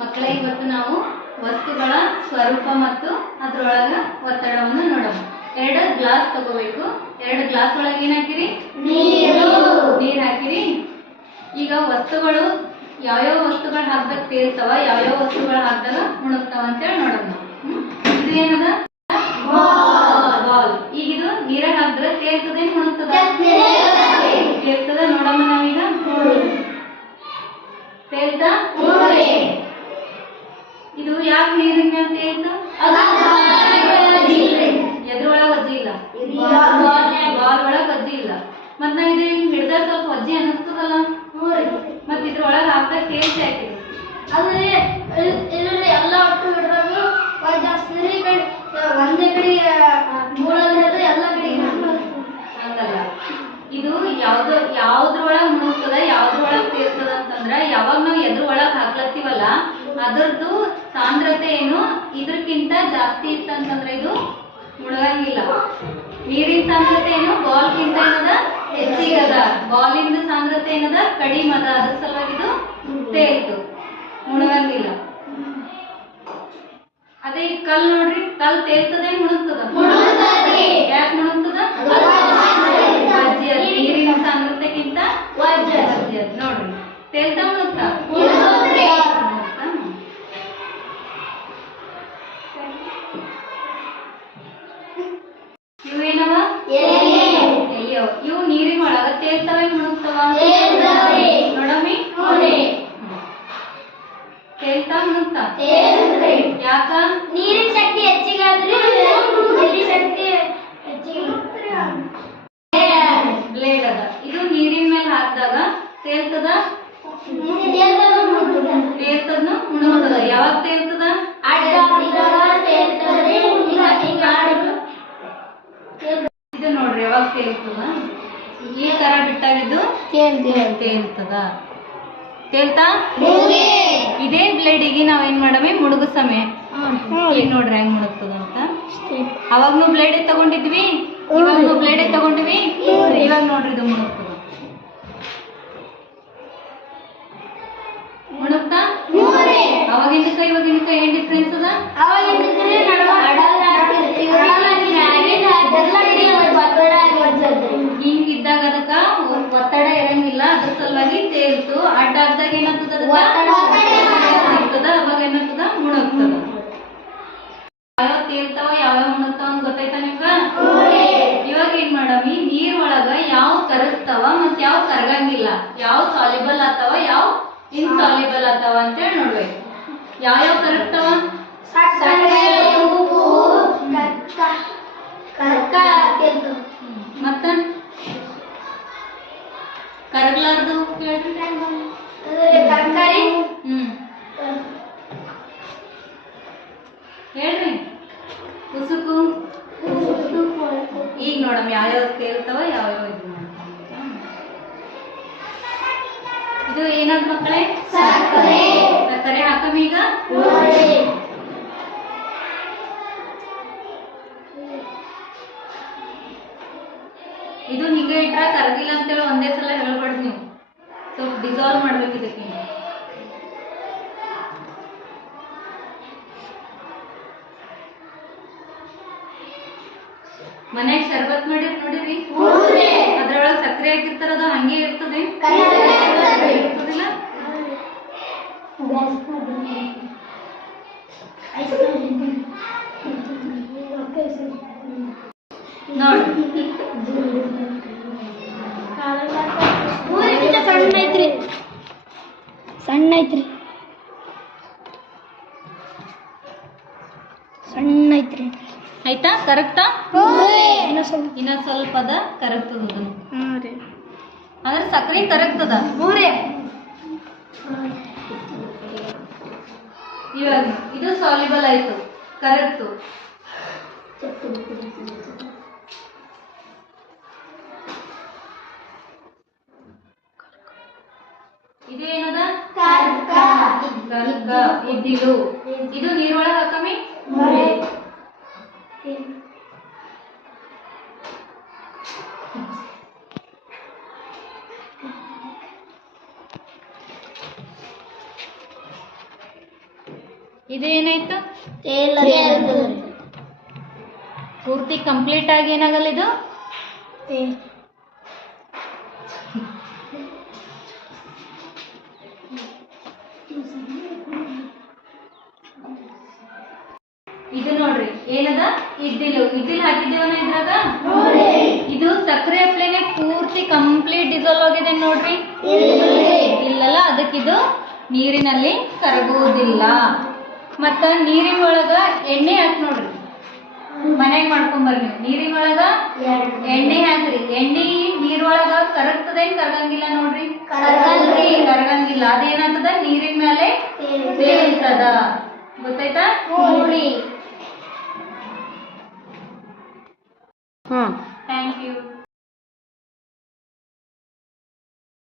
ಮಕ್ಕಳೇ, ಇವತ್ತು ನಾವು ವಸ್ತುಗಳ ಸ್ವರೂಪ ಮತ್ತು ಅದರೊಳಗ ಒತ್ತಡವನ್ನು ನೋಡೋಣ. 2 ಗ್ಲಾಸ್ ತಗೋಬೇಕು. 2 ಗ್ಲಾಸ್ ಒಳಗೆ ಏನ್ ಹಾಕಿರಿ? ನೀರು ಹಾಕಿರಿ. ಈಗ ವಸ್ತುಗಳು ಯಾವ್ಯಾವ ವಸ್ತುಗಳು ಹಾಕ್ದಾಗ ತೇಲ್ತಾವ, ಯಾವ್ಯಾವ ವಸ್ತುಗಳು ಹಾಕಿದಾಗ ಮುಣಗ್ತಾವ ಅಂತೇಳಿ ನೋಡೋಣ. ಇದು ಏನದ? ಬಾಲ್. ಈಗ ಇದು ನೀರಾಗ ಹಾಕಿದ್ರೆ ತೇಲ್ತದ ಮುಣಗ್ತದ? ತೇಲ್ತದ. ನೋಡಮ್ಮ ನಾವೀಗ. ತೇಲ್ತಾ? ಇದು ಯಾಕೆ ನೀರಿನ ಮೇಲೆ ತೇಲ್ತು? ಎದ್ರೊಳಗ ವಜ್ಜಿ ಇಲ್ಲ, ಬಾಲ್ ಒಳಗ ವಜ್ಜಿ ಇಲ್ಲ. ಮತ್ ನಾವ್ ಇದು ಹಿಡ್ದ ಸ್ವಲ್ಪ ವಜ್ಜಿ ಅನ್ನಿಸ್ತದಲ್ಲ, ಮತ್ ಇದ್ರೊಳಗ ಹಾಕ್ದಾಗ ತೇಲ್ಸಿ ಹಾಕಿದ್ವಿ. ಎಲ್ಲ ಒಟ್ಟು ಹಿಡಿದಾಗ ಒಂದೇ ಕಡೆ ಎಲ್ಲ ಕಡೆ ಹಂಗಲ್ಲ. ಇದು ಯಾವ್ದ್ರೊಳಗ ಮುಳುಗ್ತದ, ಯಾವ್ದ್ರೊಳಗ ತೇಲ್ತದ ಅಂತಂದ್ರ, ಯಾವಾಗ ನಾವ್ ಎದ್ರ ಒಳಗ್ ಹಾಕ್ಲತ್ತೀವಲ್ಲ ಅದರದ್ದು ಸಾಂದ್ರತೆ ಏನು ಇದ್ರಕ್ಕಿಂತ ಜಾಸ್ತಿ ಇತ್ತಂತಂದ್ರೆ ಇದು ಮುಳುಗಂಗಿಲ್ಲ. ನೀರಿನ ಸಾಂದ್ರತೆ ಏನು ಬಾಲ್ಗಿಂತ ಏನದ ಹೆಚ್ಚಿಗದ, ಬಾಲಿಂದ ಸಾಂದ್ರತೆ ಏನದ ಕಡಿಮೆ ಅದ. ಅದ್ರ ಸಲುವಾಗಿ ಇದು ತೇಲ್ತು, ಮುಳುಗಂಗಿಲ್ಲ. ಅದೇ ಈ ಕಲ್ ನೋಡ್ರಿ, ಕಲ್ ತೇಲ್ತದ ಮುಳುಗ್ತದ? ಯಾಕೆ ಮುಳುಗ್ತದ? ವಜ್ಜಿ ಅದ, ನೀರಿನ ಸಾಂದ್ರತೆಗಿಂತ ವಜ್ಜಿ ಅದ. ನೋಡ್ರಿ, ತೇಲ್ತಾ ಮುಳುಗ್ತಾ? ಇವೇನವ? ಎಲಿಯವ. ಇವು ನೀರಿನ ಒಳಗ ತೇಲ್ತಾವ ಮುಳುಗ್ತಾವ? ನೋಡಮ್ಮಿ, ತೇಲ್ತಾ ಮುಳುಗ್ತಾ? ಯಾಕ? ನೀರಿನ ಶಕ್ತಿ ಹೆಚ್ಚಿಗಾದ್ರೆ ಶಕ್ತಿ ಬ್ಲೇಡ್ ಅದ. ಇದು ನೀರಿನ ಮೇಲೆ ಹಾಕಿದಾಗ ತೇಲ್ತದ? ತೇಲ್ತದ ಮುಳುಗ್ತದ. ಯಾವಾಗ ತೇಲ್ತದ? ಇದು ನೋಡ್ರಿ ಯಾವಾಗ ತೇಲ್ತದ? ಈ ತರ ಬಿಟ್ಟಾಗಿದ್ದು ತೇಲ್ತದ. ತೇಲ್ತಾ? ಇದೇ ಬ್ಲೇಡಿಗೆ ನಾವೇನ್ ಮಾಡಮೆ ಮುಳುಗಿಸಮೆ. ಈಗ ನೋಡ್ರಿ ಹೆಂಗ್ ಮುಳುಗ್ತದ ಅಂತ. ಅವಾಗ್ನು ಬ್ಲೇಡೆ ತಗೊಂಡಿದ್ವಿ, ಇವಾಗ್ನು ಬ್ಲೇಡೆ ತಗೊಂಡಿವಿ. ಇವಾಗ ನೋಡ್ರಿ ಇದು ಮುಳುಗ್ತದ. ಮುಳುಗ್ತಾ? ಅವಾಗಿಂದಕ್ಕ ಇವಾಗಿಂದಕ್ಕ ಏನ್ ಡಿಫ್ರೆನ್ಸ್ ಅದ? ಹಿಂಗಿದ್ದಾಗ ಅದಕ್ಕ ಒತ್ತಡ ಇರಂಗಿಲ್ಲ, ಅದ್ರ ಸಲುವಾಗಿ ತೇಲ್ತು. ಅಡ್ಡ ಆಗ್ದಾಗ ಏನಾಗ್ತದ? ಅವಾಗ ಏನಾಗ್ತದ? ಮುಳುಗ್ತದ. ಯಾವ್ಯಾವ ತೇಲ್ತಾವ ಯಾವ್ಯಾವ ಮುಳುಗ್ತಾವ ಅಂತ ಗೊತ್ತಾಯ್ತಾ ನಿಮ್ಗ? ಇವಾಗ ಏನ್ ಮಾಡಮಿ, ನೀರ್ ಒಳಗ ಯಾವ ಕರಗ್ತಾವ ಮತ್ ಯಾವ ಕರಗಂಗಿಲ್ಲ, ಯಾವ ಸಾಲಿಬಲ್ ಆತಾವ ಯಾವ ಇನ್ಸಾಲಿಬಲ್ ಆತಾವ ಅಂತೇಳಿ ನೋಡ್ಬೇಕು. ಯಾವ್ಯಾವ ಕರಗ್ತಾವ? ಮತ್ತ ಕರಗ್ಲಾರ್ದು ಹೇಳ್ರಿ. ಹೇಳ್ರಿ. ಉಸುಕು. ಈಗ ನೋಡಮ್ ಯಾವ್ಯಾವ ತೇಲ್ತಾವ ಯಾವ್ಯಾವ ಇದು ಮಾಡ್ತಾವ. ಇದು ಏನಾದ್ ಮಕ್ಕಳೇ? ಸಕ್ಕರೆ ಹಾಕಮ್ ಈಗ. ಇದು ಹಿಂಗೆ ಇಟ್ರ ಕರಗಿಲ್ಲ ಅಂತೇಳಿ ಒಂದೇ ಸಲ ಹೇಳ್ಬಾರ್ದು ನೀವು, ಸ್ವಲ್ಪ ಡಿಸಾಲ್ವ್ ಮಾಡ್ಬೇಕು ಇದಕ್ಕೆ. ಮನ್ಯಾಗ ಶರ್ಬತ್ ಮಾಡಿರ್ ನೋಡಿರಿ, ಅದ್ರೊಳಗೆ ಸಕ್ಕರೆ ಹಾಕಿರ್ತಾರ, ಅದು ಹಂಗೆ ಇರ್ತದೆ ಇರ್ತದಿಲ್ಲ? ನೋಡಿ ಸಣ್ಣ ಐತ್ರಿ, ಸಣ್ಣ ಐತ್ರಿ. ಆಯ್ತಾ? ಕರೆಕ್ಟಾ? ಇನ್ನ ಸ್ವಲ್ಪ ಅದ, ಕರಗ್ತದ. ಅಂದ್ರೆ ಸಕ್ಕರೆ ಕರಗ್ತದ. ಇವಾಗ ಇದು ಸಾಲಿಬಲ್ ಆಯ್ತು, ಕರಗ್ತು. ಇದೇನದ? ಗರ್ಗ. ಇದ್ದಿಲು. ಇದು ನೀರೊಳಗೆ ಹಾಕಮಿ. ಇದೇನಾಯ್ತು? ತೇಲ್ತದ್ರಿ. ಪೂರ್ತಿ ಕಂಪ್ಲೀಟ್ ಆಗಿ ಏನಾಗಲ್ಲ ಇದು? ಇದು ನೋಡ್ರಿ ಏನದ? ಇದ್ದಿಲು ಹಾಕಿದ್ದೇವನ ಇದ್ರಾಗ. ಇದು ಸಕ್ಕರೆ ಅಪ್ಲೆನೆ ಪೂರ್ತಿ ಕಂಪ್ಲೀಟ್ ಡಿಸಾಲ್ವ್ ಆಗಿದೆ ನೋಡ್ರಿ. ಇಲ್ಲಲ್ಲ, ಅದಕ್ಕಿದು ನೀರಿನಲ್ಲಿ ಕರಗುವುದಿಲ್ಲ. ಮತ್ತ ನೀರಿನ ಒಳಗ ಎಣ್ಣೆ ಹಾಕಿ ನೋಡ್ರಿ, ಮನೆಗೆ ಮಾಡ್ಕೊಂಬರ್ರಿ. ನೀರಿನ ಒಳಗ ಎಣ್ಣೆ ಹಾಕ್ರಿ. ಎಣ್ಣೆ ನೀರೊಳಗ ಕರಗ್ತದೇನ್ ಕರಗಂಗಿಲ್ಲ ನೋಡ್ರಿ? ಕರಗಂಗಿಲ್ಲ. ಅದೇನಾಗ್ತದ? ನೀರಿನ ಮೇಲೆ ತೇಲ್ತದ. ಗೊತ್ತಾಯ್ತಾ? Thank you.